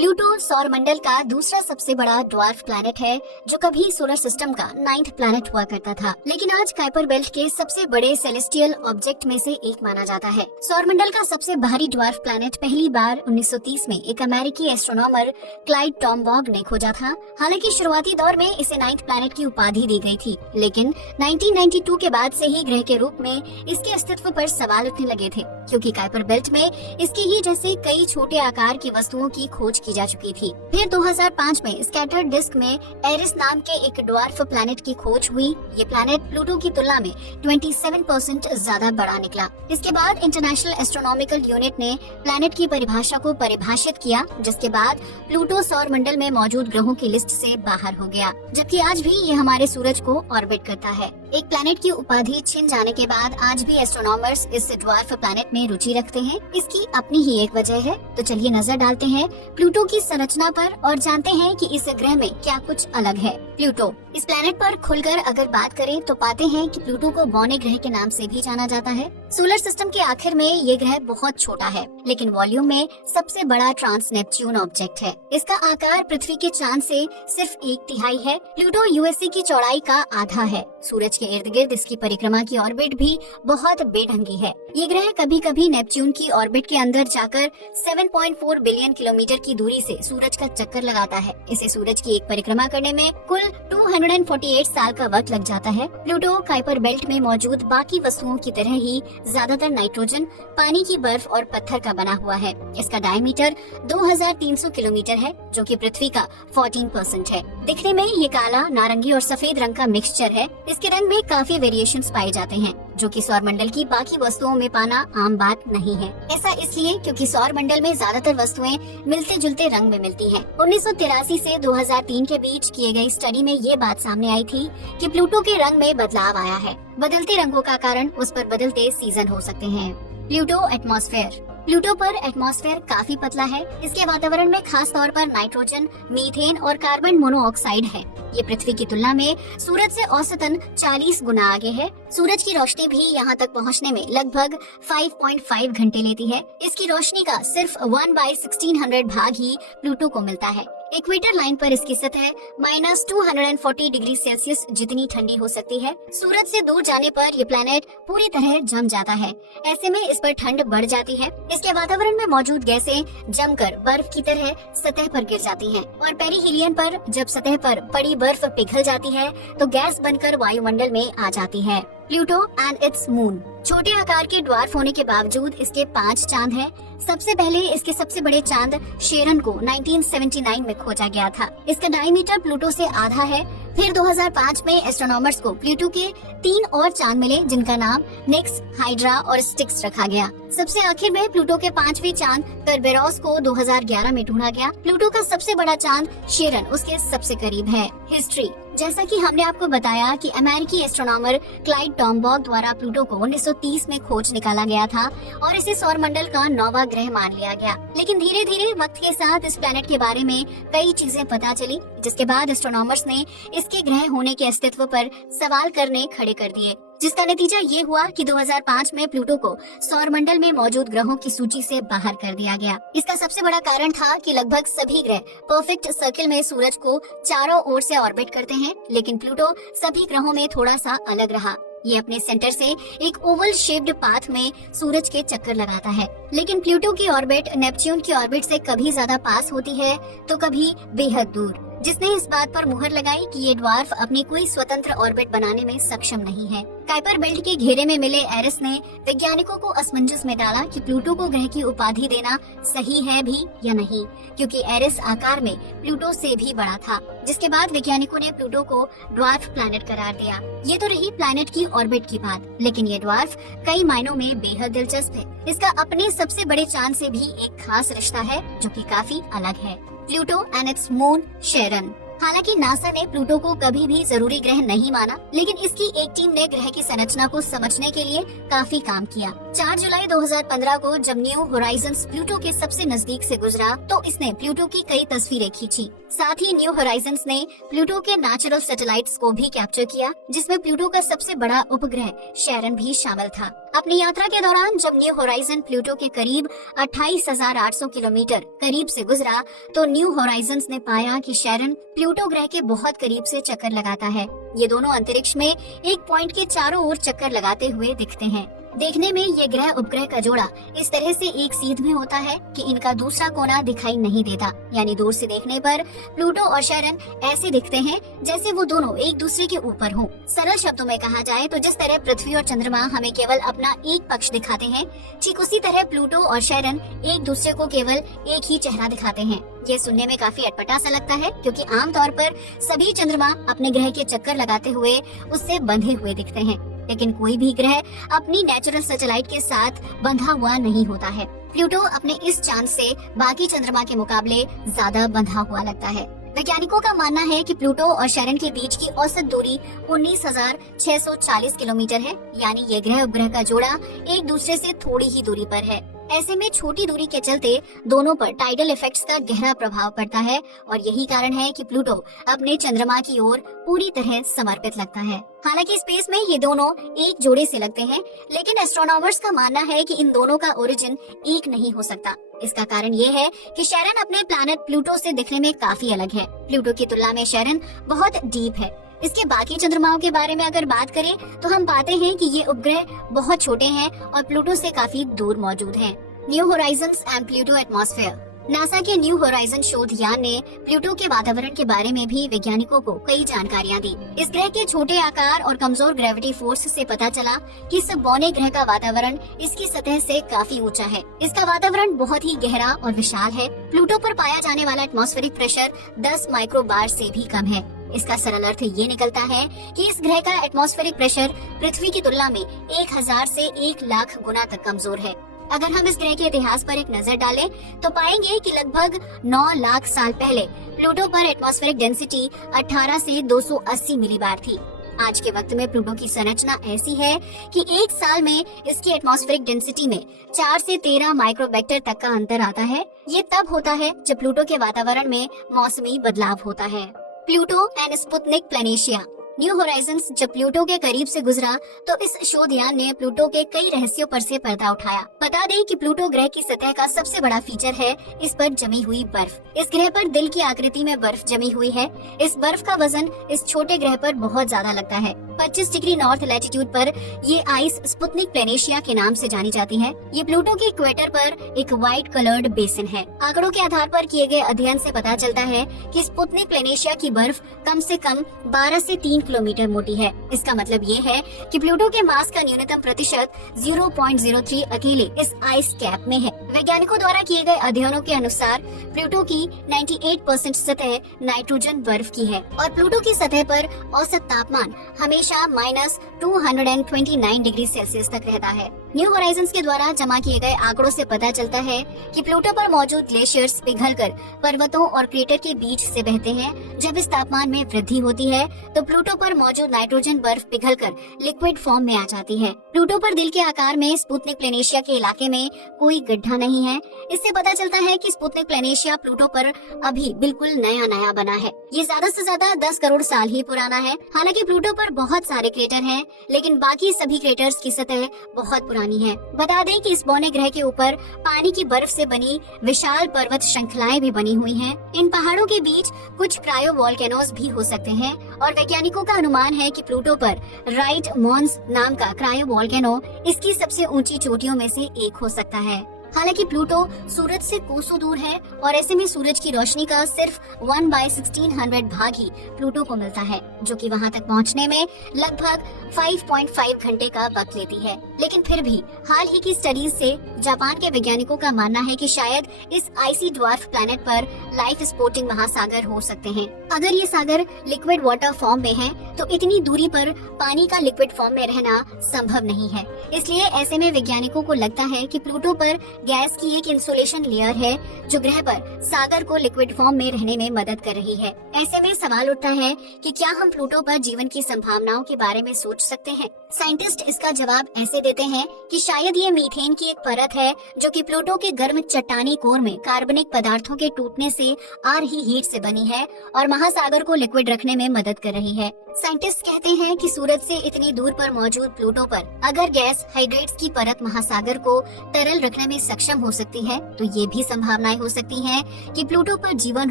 Pluto सौर मंडल का दूसरा सबसे बड़ा ड्वार्फ प्लैनेट है जो कभी सोलर सिस्टम का 9th प्लैनेट हुआ करता था, लेकिन आज काइपर बेल्ट के सबसे बड़े सेलेस्टियल ऑब्जेक्ट में से एक माना जाता है। सौर मंडल का सबसे भारी ड्वार्फ प्लैनेट पहली बार 1930 में एक अमेरिकी एस्ट्रोनॉमर क्लाइड टॉमबॉग ने खोजा था। हालांकि शुरुआती दौर में इसे 9th प्लैनेट की उपाधि दी गई थी, लेकिन 1992 के बाद से ही ग्रह के रूप में इसके अस्तित्व पर सवाल उठने लगे थे, क्योंकि काइपर बेल्ट में इसकी ही जैसे कई छोटे आकार की वस्तुओं की खोज की जा चुकी थी। फिर 2005 में स्कैटर्ड डिस्क में एरिस नाम के एक ड्वार्फ प्लैनेट की खोज हुई। ये प्लैनेट प्लूटो की तुलना में 27% ज्यादा बड़ा निकला। इसके बाद इंटरनेशनल एस्ट्रोनॉमिकल यूनिट ने प्लैनेट की परिभाषा को परिभाषित किया, जिसके बाद प्लूटो सौर मंडल में मौजूद ग्रहों की लिस्ट से बाहर हो गया, जबकि आज भी ये हमारे सूरज को ऑर्बिट करता है। एक प्लैनेट की उपाधि छिन जाने के बाद आज भी एस्ट्रोनॉमर्स इस ड्वार्फ प्लैनेट में रुचि रखते हैं। इसकी अपनी ही एक वजह है, तो चलिए नजर डालते हैं प्लूटो की संरचना पर और जानते हैं कि इस ग्रह में क्या कुछ अलग है। प्लूटो, इस प्लैनेट पर खुलकर अगर बात करें तो पाते हैं कि प्लूटो को बौने ग्रह के नाम से भी जाना जाता है। सोलर सिस्टम के आखिर में ये ग्रह बहुत छोटा है, लेकिन वॉल्यूम में सबसे बड़ा ट्रांस नेपच्यून ऑब्जेक्ट है। इसका आकार पृथ्वी के चांद से सिर्फ 1/3 है। प्लूटो यूएसए की चौड़ाई का आधा है। सूरज के इर्द गिर्द इसकी परिक्रमा की ऑर्बिट भी बहुत बेढंगी है। ये ग्रह कभी कभी नेपच्यून की ऑर्बिट के अंदर जाकर 7.4 बिलियन किलोमीटर की दूरी से सूरज का चक्कर लगाता है। इसे सूरज की एक परिक्रमा करने में कुल 248 साल का वक्त लग जाता है। प्लूटो काइपर बेल्ट में मौजूद बाकी वस्तुओं की तरह ही ज्यादातर नाइट्रोजन, पानी की बर्फ और पत्थर का बना हुआ है। इसका डायमीटर 2300 किलोमीटर है, जो कि पृथ्वी का 14% है। दिखने में ये काला, नारंगी और सफेद रंग का मिक्सचर है। इसके रंग में काफी वेरिएशंस पाए जाते हैं, जो कि सौर मंडल की बाकी वस्तुओं में पाना आम बात नहीं है। ऐसा इसलिए क्योंकि सौर मंडल में ज्यादातर वस्तुएं मिलते जुलते रंग में मिलती हैं। 1983 से 2003 के बीच किए गई स्टडी में ये बात सामने आई थी कि प्लूटो के रंग में बदलाव आया है। बदलते रंगों का कारण उस पर बदलते सीजन हो सकते हैं। Pluto atmosphere. प्लूटो पर एटमॉस्फेयर काफी पतला है। इसके वातावरण में खास तौर पर नाइट्रोजन, मीथेन और कार्बन मोनोऑक्साइड है। ये पृथ्वी की तुलना में सूरज से औसतन 40 गुना आगे है। सूरज की रोशनी भी यहाँ तक पहुँचने में लगभग 5.5 घंटे लेती है। इसकी रोशनी का सिर्फ 1/1600 भाग ही प्लूटो को मिलता है। इक्वेटर लाइन पर इसकी सतह -240 डिग्री सेल्सियस जितनी ठंडी हो सकती है। सूरज से दूर जाने पर ये प्लैनेट पूरी तरह जम जाता है। ऐसे में इस पर ठंड बढ़ जाती है। इसके वातावरण में मौजूद गैसें जमकर बर्फ की तरह सतह पर गिर जाती हैं और पेरिहीलियन पर जब सतह पर पड़ी बर्फ पिघल जाती है तो गैस बनकर वायुमंडल में आ जाती है। Pluto and its moon. छोटे आकार के ड्वार्फ होने के बावजूद इसके 5 चांद हैं। सबसे पहले इसके सबसे बड़े चांद शेरन को 1979 में खोजा गया था। इसका डायमीटर प्लूटो से आधा है। फिर 2005 में एस्ट्रोनॉमर्स को प्लूटो के 3 और चांद मिले, जिनका नाम निक्स, हाइड्रा और स्टिक्स रखा गया। सबसे आखिर में प्लूटो के 5वें चांद करबेरोस को 2011 में ढूंढा गया। प्लूटो का सबसे बड़ा चांद शेरन उसके सबसे करीब है। हिस्ट्री। जैसा कि हमने आपको बताया कि अमेरिकी एस्ट्रोनॉमर क्लाइड टॉमबॉग द्वारा प्लूटो को 1930 में खोज निकाला गया था और इसे सौर मंडल का 9वां ग्रह मान लिया गया। लेकिन धीरे धीरे वक्त के साथ इस प्लैनेट के बारे में कई चीजें पता चली, जिसके बाद एस्ट्रोनॉमर्स ने इसके ग्रह होने के अस्तित्व पर सवाल करने खड़े कर दिए, जिसका नतीजा ये हुआ कि 2005 में प्लूटो को सौर मंडल में मौजूद ग्रहों की सूची से बाहर कर दिया गया। इसका सबसे बड़ा कारण था कि लगभग सभी ग्रह परफेक्ट सर्किल में सूरज को चारों ओर से ऑर्बिट करते हैं, लेकिन प्लूटो सभी ग्रहों में थोड़ा सा अलग रहा। ये अपने सेंटर से एक ओवल शेप्ड पाथ में सूरज के चक्कर लगाता है, लेकिन प्लूटो की ऑर्बिट नेपच्यून की ऑर्बिट से कभी ज्यादा पास होती है तो कभी बेहद दूर, जिसने इस बात पर मुहर लगाई कि ये ड्वार्फ अपनी कोई स्वतंत्र ऑर्बिट बनाने में सक्षम नहीं है। काइपर बेल्ट के घेरे में मिले एरिस ने वैज्ञानिकों को असमंजस में डाला कि प्लूटो को ग्रह की उपाधि देना सही है भी या नहीं, क्योंकि एरिस आकार में प्लूटो से भी बड़ा था। जिसके बाद वैज्ञानिकों ने प्लूटो को ड्वार्फ प्लैनेट करार दिया। ये तो रही प्लैनेट की ऑर्बिट की बात, लेकिन ये ड्वार्फ कई मायनों में बेहद दिलचस्प है। इसका अपने सबसे बड़े चांद से भी एक खास रिश्ता है, जो कि काफी अलग है। Pluto and its moon Charon. हालांकि नासा ने प्लूटो को कभी भी जरूरी ग्रह नहीं माना, लेकिन इसकी एक टीम ने ग्रह की संरचना को समझने के लिए काफी काम किया। 4 जुलाई 2015 को जब न्यू होराइजन्स प्लूटो के सबसे नजदीक से गुजरा तो इसने प्लूटो की कई तस्वीरें खींची। साथ ही न्यू होराइजन्स ने प्लूटो के नेचुरल सैटेलाइट्स को भी कैप्चर किया, जिसमें प्लूटो का सबसे बड़ा उपग्रह शैरन भी शामिल था। अपनी यात्रा के दौरान जब न्यू होराइजन प्लूटो के करीब 28,800 किलोमीटर करीब से गुजरा तो न्यू होराइजन्स ने पाया कि शैरन प्लूटो ग्रह के बहुत करीब से चक्कर लगाता है। ये दोनों अंतरिक्ष में एक पॉइंट के चारों ओर चक्कर लगाते हुए दिखते हैं। देखने में ये ग्रह उपग्रह का जोड़ा इस तरह से एक सीध में होता है कि इनका दूसरा कोना दिखाई नहीं देता, यानी दूर से देखने पर प्लूटो और शैरन ऐसे दिखते हैं जैसे वो दोनों एक दूसरे के ऊपर हों। सरल शब्दों में कहा जाए तो जिस तरह पृथ्वी और चंद्रमा हमें केवल अपना एक पक्ष दिखाते हैं, ठीक उसी तरह प्लूटो और शैरन एक दूसरे को केवल एक ही चेहरा दिखाते हैं। ये सुनने में काफी अटपटा सा लगता है, क्योंकि आमतौर पर सभी चंद्रमा अपने ग्रह के चक्कर लगाते हुए उससे बंधे हुए दिखते हैं, लेकिन कोई भी ग्रह अपनी नेचुरल सैटेलाइट के साथ बंधा हुआ नहीं होता है। प्लूटो अपने इस चांद से बाकी चंद्रमा के मुकाबले ज्यादा बंधा हुआ लगता है। वैज्ञानिकों का मानना है कि प्लूटो और शैरन के बीच की औसत दूरी 19,640 किलोमीटर है, यानी ये ग्रह उपग्रह का जोड़ा एक दूसरे से थोड़ी ही दूरी पर है। ऐसे में छोटी दूरी के चलते दोनों पर टाइडल इफेक्ट्स का गहरा प्रभाव पड़ता है और यही कारण है कि प्लूटो अपने चंद्रमा की ओर पूरी तरह समर्पित लगता है। हालांकि स्पेस में ये दोनों एक जोड़े से लगते हैं, लेकिन एस्ट्रोनॉमर्स का मानना है कि इन दोनों का ओरिजिन एक नहीं हो सकता। इसका कारण ये है कि शैरन अपने प्लैनेट प्लूटो से दिखने में काफी अलग है। प्लूटो की तुलना में शैरन बहुत डीप है। इसके बाकी चंद्रमाओं के बारे में अगर बात करें तो हम पाते हैं कि ये उपग्रह बहुत छोटे हैं और प्लूटो से काफी दूर मौजूद हैं। New Horizons and Pluto atmosphere. NASA के न्यू होराइजन शोध यान ने प्लूटो के वातावरण के बारे में भी वैज्ञानिकों को कई जानकारियां दी। इस ग्रह के छोटे आकार और कमजोर ग्रेविटी फोर्स से पता चला कि इस बौने ग्रह का वातावरण इसकी सतह से काफी ऊंचा है। इसका वातावरण बहुत ही गहरा और विशाल है। प्लूटो पर पाया जाने वाला एटमॉस्फेरिक प्रेशर 10 माइक्रोबार से भी कम है। इसका सरल अर्थ ये निकलता है कि इस ग्रह का एटमॉस्फेरिक प्रेशर पृथ्वी की तुलना में 1000 से 1 लाख गुना तक कमजोर है। अगर हम इस ग्रह के इतिहास पर एक नजर डालें तो पाएंगे कि लगभग 9 लाख साल पहले प्लूटो पर एटमॉस्फेरिक डेंसिटी 18 से 280 मिलीबार थी। आज के वक्त में प्लूटो की संरचना ऐसी है कि एक साल में इसकी एटमॉस्फेरिक डेंसिटी में 4 से 13 माइक्रोवेक्टर तक का अंतर आता है। ये तब होता है जब प्लूटो के वातावरण में मौसमी बदलाव होता है। Pluto and Sputnik Planitia. New Horizons जब प्लूटो के करीब से गुजरा तो इस शोधयान ने प्लूटो के कई रहस्यों पर से पर्दा उठाया। बता दें कि प्लूटो ग्रह की सतह का सबसे बड़ा फीचर है इस पर जमी हुई बर्फ। इस ग्रह पर दिल की आकृति में बर्फ जमी हुई है। इस बर्फ का वजन इस छोटे ग्रह पर बहुत ज्यादा लगता है। 25 डिग्री नॉर्थ लैटिट्यूड पर ये आइस स्पुतनिक प्लैनेशिया के नाम से जानी जाती है। ये प्लूटो के इक्वेटर पर एक व्हाइट कलर्ड बेसिन है। आंकड़ों के आधार पर किए गए अध्ययन से पता चलता है कि स्पुतनिक प्लैनेशिया की बर्फ कम से कम 12 से 3 किलोमीटर मोटी है। इसका मतलब ये है कि प्लूटो के मास का न्यूनतम प्रतिशत 0.03 अकेले इस आइस कैप में है। वैज्ञानिकों द्वारा किए गए अध्ययनों के अनुसार प्लूटो की 98% सतह नाइट्रोजन बर्फ की है और प्लूटो की सतह पर औसत तापमान हमेशा -229 डिग्री सेल्सियस तक रहता है। न्यू होराइजन्स के द्वारा जमा किए गए आंकड़ों से पता चलता है कि प्लूटो पर मौजूद ग्लेशियर्स पिघलकर पर्वतों और क्रेटर के बीच से बहते हैं। जब इस तापमान में वृद्धि होती है तो प्लूटो पर मौजूद नाइट्रोजन बर्फ पिघलकर लिक्विड फॉर्म में आ जाती है। प्लूटो पर दिल के आकार में स्पुतनिक प्लैनेशिया के इलाके में कोई गड्ढा नहीं है। इससे पता चलता है कि स्पुतनिक प्लैनेशिया प्लूटो पर अभी बिल्कुल नया बना है। ये ज्यादा से ज्यादा 10 करोड़ साल ही पुराना है। हालांकि प्लूटो पर बहुत सारे क्रेटर हैं, लेकिन बाकी सभी क्रेटर्स की सतह बहुत पुरानी है। बता दें कि इस बौने ग्रह के ऊपर पानी की बर्फ से बनी विशाल पर्वत श्रृंखलाएं भी बनी हुई हैं। इन पहाड़ों के बीच कुछ क्रायो वोल्केनोज भी हो सकते हैं और वैज्ञानिकों का अनुमान है कि प्लूटो पर राइट मॉन्स नाम का क्रायो वोल्केनो इसकी सबसे ऊंची चोटियों में से एक हो सकता है। हालांकि प्लूटो सूरज से कोसों दूर है और ऐसे में सूरज की रोशनी का सिर्फ 1/1600 भाग ही प्लूटो को मिलता है, जो कि वहां तक पहुंचने में लगभग 5.5 घंटे का वक्त लेती है। लेकिन फिर भी हाल ही की स्टडीज से जापान के वैज्ञानिकों का मानना है कि शायद इस आइसी ड्वार्फ प्लैनेट पर लाइफ स्पोर्टिंग महासागर हो सकते हैं। अगर ये सागर लिक्विड वाटर फॉर्म में है तो इतनी दूरी पर पानी का लिक्विड फॉर्म में रहना संभव नहीं है। इसलिए ऐसे में वैज्ञानिकों को लगता है कि प्लूटो पर गैस की एक इंसुलेशन लेयर है जो ग्रह पर सागर को लिक्विड फॉर्म में रहने में मदद कर रही है। ऐसे में सवाल उठता है कि क्या हम प्लूटो पर जीवन की संभावनाओं के बारे में सोच सकते हैं? साइंटिस्ट इसका जवाब ऐसे देते हैं कि शायद ये मीथेन की एक परत है जो कि प्लूटो के गर्म चट्टानी कोर में कार्बनिक पदार्थों के टूटने से आ रही हीट से बनी है और महासागर को लिक्विड रखने में मदद कर रही है। साइंटिस्ट कहते हैं कि सूरज से इतनी दूर पर मौजूद प्लूटो पर अगर गैस हाइड्रेट्स की परत महासागर को तरल रखने में सक्षम हो सकती है तो ये भी संभावनाएं हो सकती हैं कि प्लूटो पर जीवन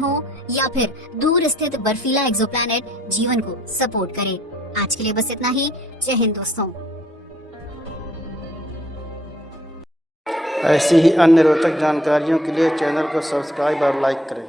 हो या फिर दूर स्थित बर्फीला एक्सोप्लैनेट जीवन को सपोर्ट करे। आज के लिए बस इतना ही। जय हिंद दोस्तों। ऐसी ही अन्य रोचक जानकारियों के लिए चैनल को सब्सक्राइब और लाइक करें।